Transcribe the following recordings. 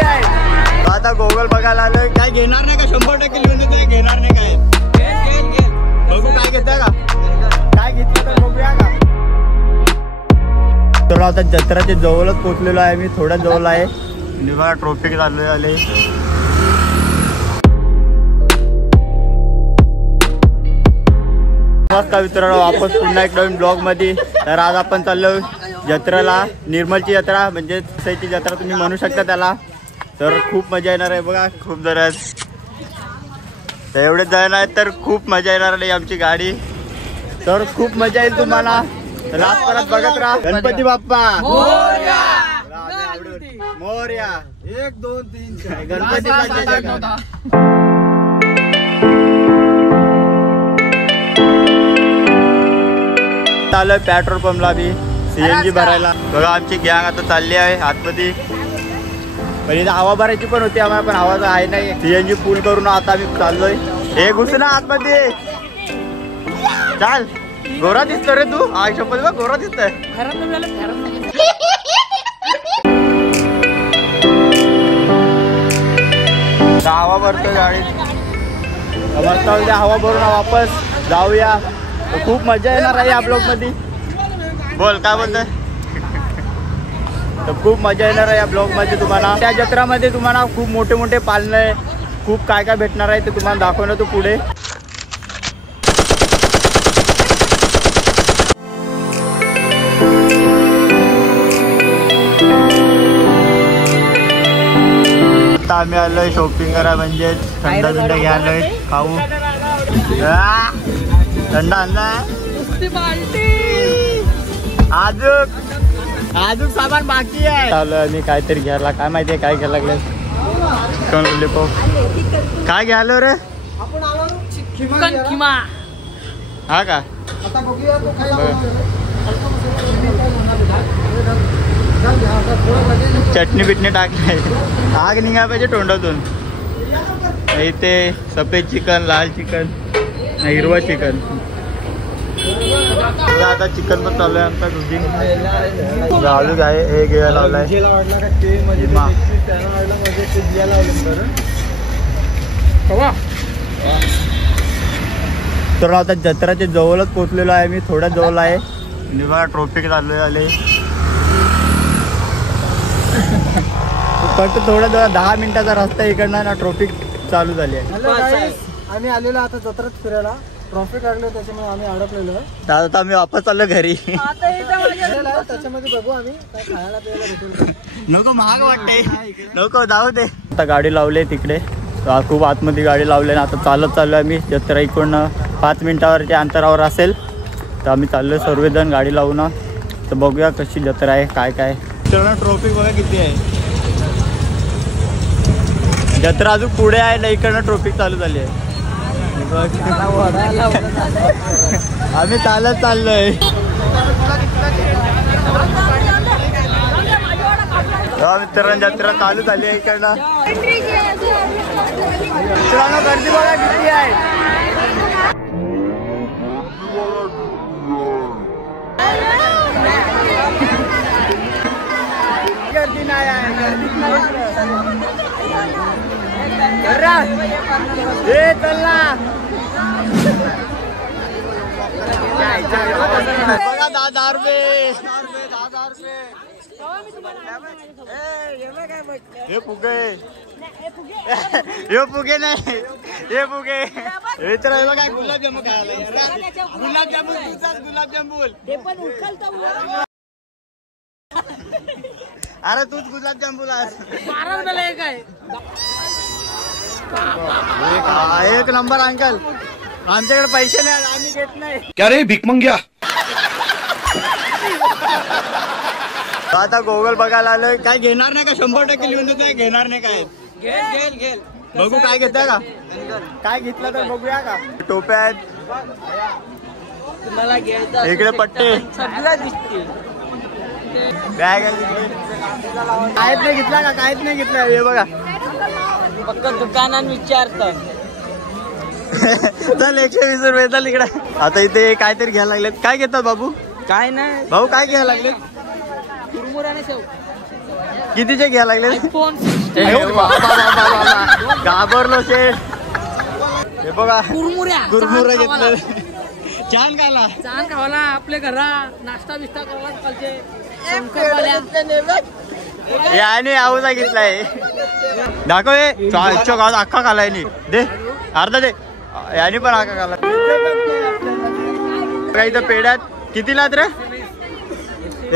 आहे. आता गोगल बघायला आलोय. काय घेणार नाही का? 100% लिहून काय घेणार नाही काय? बघू काय घेताय का? काय घेतलं तर बघूया का? तर आता जत्राच्या जवळच पोहोचलेलो आहे. मी थोड्या जवळ आहे. बघा ट्रॉफिक चालू आले. नमस्कार मित्रांनो, वापस पुन्हा एक नवीन ब्लॉग मध्ये. तर आज आपण चाललो जत्रेला. निर्मलची जत्रा म्हणजे सईची जत्रा तुम्ही म्हणू शकता त्याला. तर खूप मजा येणार आहे. बघा खूप जण आहेत. तर एवढे जण आहेत तर खूप मजा येणार नाही आमची गाडी. तर खूप मजा येईल तुम्हाला. लास्ट परत बघत राहा. गणपती बाप्पा मोरया. 1 2 3 गणपती बाप्पा. चालू आहे पेट्रोल पंपला बी CNG भरायला. बघा आमची गँग आता चालली आहे आतमध्ये. पण इथं हवा भरायची पण होती आम्हाला, पण हवा आहे नाही. CNG फुल करून आता आम्ही चाललोय. हे घुस ना आतमध्ये. चाल. गोरा दिसतो रे तू. आई शपथ बघ गोरा दिसतोय. हवा भरतोय गाडीत. हवा भरून वापस जाऊया. खूप मजा येणार आहे या ब्लॉग मध्ये. बोल काय बोलतोय? तर खूप मजा येणार आहे या ब्लॉग मध्ये तुम्हाला. त्या जत्रामध्ये तुम्हाला खूप मोठे मोठे पालनं आहे. खूप काय काय भेटणार आहे ते तुम्हाला दाखवणार तो पुढे. आता आम्ही आलोय शॉपिंग करा म्हणजे थंड थंड घ्यायलोय. खाऊ थंड आणला. अजून सामान बाकी आहे. चालू आम्ही काहीतरी घ्यायला. काय माहितीये काय घ्यायला लागले. चिकन लॉलीपॉप काय घ्यायलो रे? हा का? चटणी बिटणी टाकली. आग निघाय पाहिजे तोंडातून. इथे सफेद चिकन, लाल चिकन, हिरवा चिकन. आता चिकन पण चालू आहे आमचा कुकिंग. आलू आहे हे घ्यायला लावलाय. तर आता जत्राच्या जवळच पोहोचलेलो आहे. मी थोड्या जवळ आहे. बघा ट्रॉफिक चालू आले. फक्त थोडा जवळ 10 मिनिटाचा रस्ता इकडनं ना ट्रॉफिक चालू झाली आहे. आम्ही आलेलो आता जत्रात फिरायला. ट्रॉफिक लागले त्याच्यामुळे आम्ही अडकलेलो आहे. आता आम्ही वापस चाललो घरी. त्याच्यामध्ये बघू आम्ही काय खायला प्यायला भेटून. नको महाग वाटते. नको जाऊ दे. आता गाडी लावली तिकडे. खूप आतमध्ये गाडी लावली. आता चालत चाललो आम्ही. जत्रा इकडून 5 मिनिटावरच्या अंतरावर असेल. तर आम्ही चाललोय सर्वजण गाडी लावून. तर बघूया कशी जत्रा आहे काय काय. ट्रॉफिक बघा किती आहे. जत्रा अजून पुढे आहे ना. इकडनं ट्रॉफिक चालू झाली आहे. आम्ही चालत चाललोय. मित्रांनो जत्रा चालू झाली आहे इकडनं. मित्रांनो गर्दी बघा किती आहे. गर्दी नाही आहे. हे चला बघा 10,000 रुपये. 10,000 रुपये. हे फुगे. हे फुगे नाही. हे फुगे. हे तर काय गुलाबजामुन खायला. गुलाबजामुन तुझाच गुलाबजामुन. अरे तूच गुलाबजामुन आज 12 रुपयाला एक आहे. एक नंबर अंकल. आमच्याकडे पैसे नाही आम्ही घेत नाही. क्या रे भीक मंग्या. आता गोगल बघायला आलोय. काय घेणार नाही का? 100% लिहून काय घेणार नाही काय? घेल बघू काय घेताय का? काय घेतलं तर बघूया का? टोप्या आहेत तुम्हाला घ्यायचं. इकडे पट्टे सगळ्या दिसतील. बॅग काहीच नाही घेतला का? काहीच नाही घेतलं. हे बघा फक्त दुकानात विचारतं. चल 120 रुपये. चल इकडे. आता इथे काहीतरी घ्यायला लागलेत. काय घेतात बाबू? काय नाही भाऊ काय घ्यायला लागले? कितीचे घ्या लागले? घाबरलो शेठ. हे बघा कुरमुरे घेतलं. छान खाला छान खावाला आपल्या घरा नाश्ता बिस्टा करायला कालचे याने आऊजा घेतलाय. दाखव हे गावात अख्खा खालाय नी दे अर्धा दे. याने पण अख्खा खाला. इथं पेड्यात कितीला रे?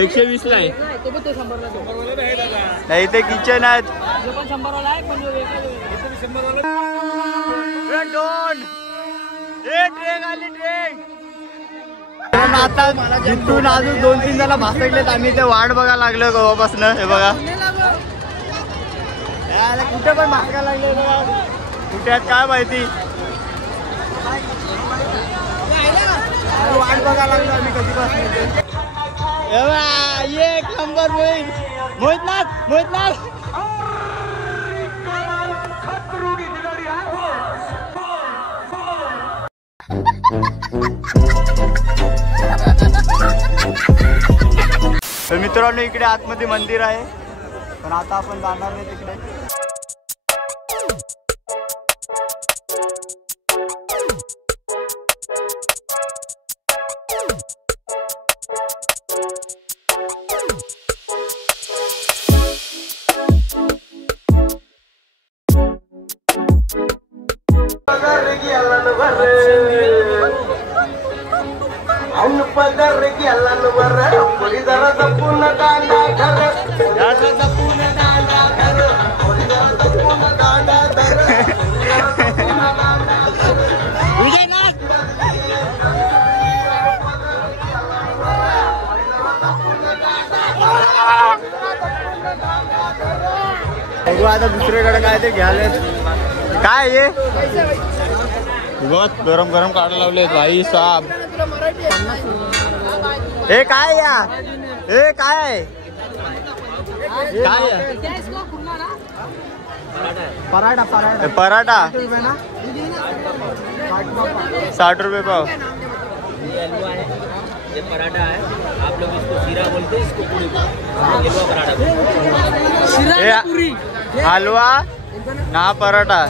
120 ला आहे. नाही ते किचन आहेत. आता जिथून अजून 2-3 जण भासकलेत. आम्ही ते वाट बघायला लागलो गव्हापासून. हे बघा कुठे पण भासकायला लागले बघा. कुठे काय माहिती वाट बघायला लागलो आम्ही कधीपासून. एक नंबर मोहितनाथ. तर मित्रांनो इकडे आतमध्ये मंदिर आहे पण आता आपण जाणार नाही तिकडे. बघू आता दुसरीकडे काय ते घ्यायला. काय हे बहुत गरम गरम काढायला लावले भाई साहब. हे काय या हे काय आहे? काय पराठा? पराठा 60 रुपये पाव. ये पराठा है, आप लोग इसको शीरा बोलते हैं, इसको पूरी हलवा पराठा पूरी. हलवा ना पराठा.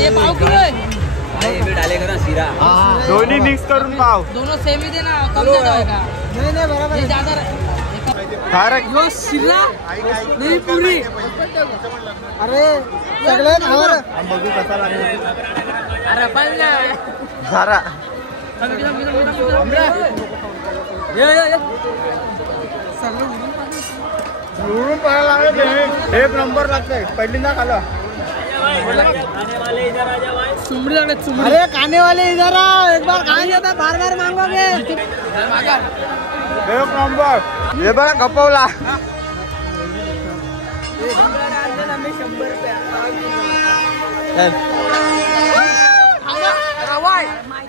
ये पाव किलो है. ये भी डालेगा ना शीरा. दोन्ही मिक्स करून पाव. दोनों सेम ही देना. कम ज्यादा होगा. नहीं बराबर. ये ज्यादा फारक यो शीरा नहीं पूरी. अरे सगळे खावर बघू कसा लागेल. अरे पण सारा एक नंबर लागतंय. पहिल्यांदा खाला. चुमड़ी लगे चुमड़ी. अरे खाने वाले इधर आओ. एक बार खाएंगे तो बार बार मांगोगे. एक नंबर. हे बघा गपवला.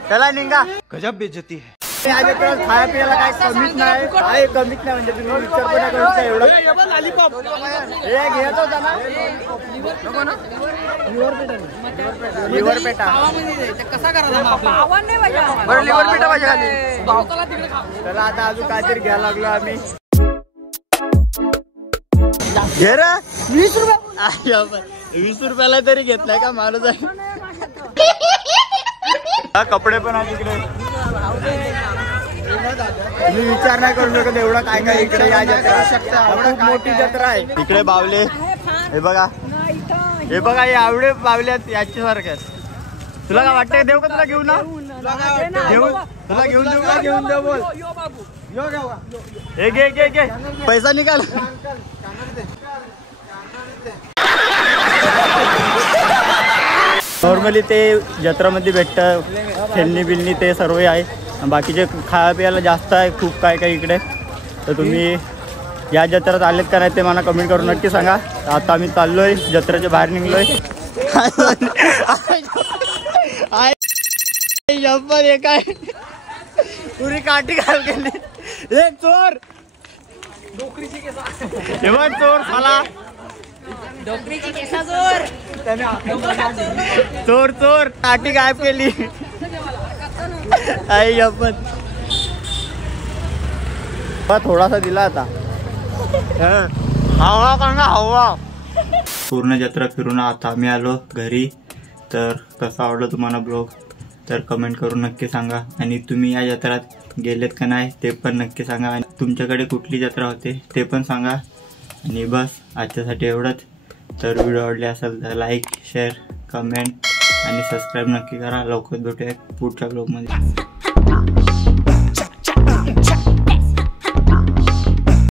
चला निघा. गजब बेइज्जती है. खाया पियाला काय कमीच नाही. काय कमीच नाही म्हणजे तुम्ही विचार पण नाही करू. एवढं हे घेत होता ना लिव्हर पेटा. कसा करायचा बरं लिव्हर पेटा पाहिजे खाली. चला आता अजून काहीतरी घ्यायला लागलो आम्ही. घे रे 20 रुपये. 20 रुपयाला तरी घेतलाय का माणूस आहे. कपडे पण आहे तिकडे. तुम्ही विचार नाही करू शकत एवढं काय काय इकडे. या जत्रा खूप मोठी जत्रा आहे. इकडे बावले हे बघा. हे बघा हे आवडे बावले आहेत याच्या सारख्या. तुला काय वाटतंय देऊ का तुला घेऊन ना? तुला घेऊन देऊ का? घेऊन देऊ बोल. हे घे पैसा निकाल. नॉर्मली ते जत्रामध्ये भेटतं. खेळणी बिलणी ते सर्व आहे. बाकीचे खाया पियाला जास्त आहे. खूप काय काय इकडे. तर तुम्ही या जत्रेत आलेत का नाही ते मला कमेंट करून नक्की सांगा. आता आम्ही चाललोय जत्रेच्या बाहेर निघलोय. हे काय पुरी काठी घाल केली. एक चोर चोर झाला. चोर काठी गायब केली. आई शपथ थोडासा दिला आता हवा करणार हवा. पूर्ण जत्रा फिरून आता आम्ही आलो घरी. तर कसा आवडला तुम्हाला ब्लॉग तर कमेंट करून नक्की सांगा. आणि तुम्ही या जत्रात गेलेत का नाही ते पण नक्की सांगा. आणि तुमच्याकडे कुठली जत्रा होते ते पण सांगा. आणि बस आजच्यासाठी एवढंच. तर व्हिडिओ आवडले असेल तर लाईक शेअर कमेंट आणि सबस्क्राईब नक्की करा. लवकर भेटूया पुढच्या ब्लॉगमध्ये.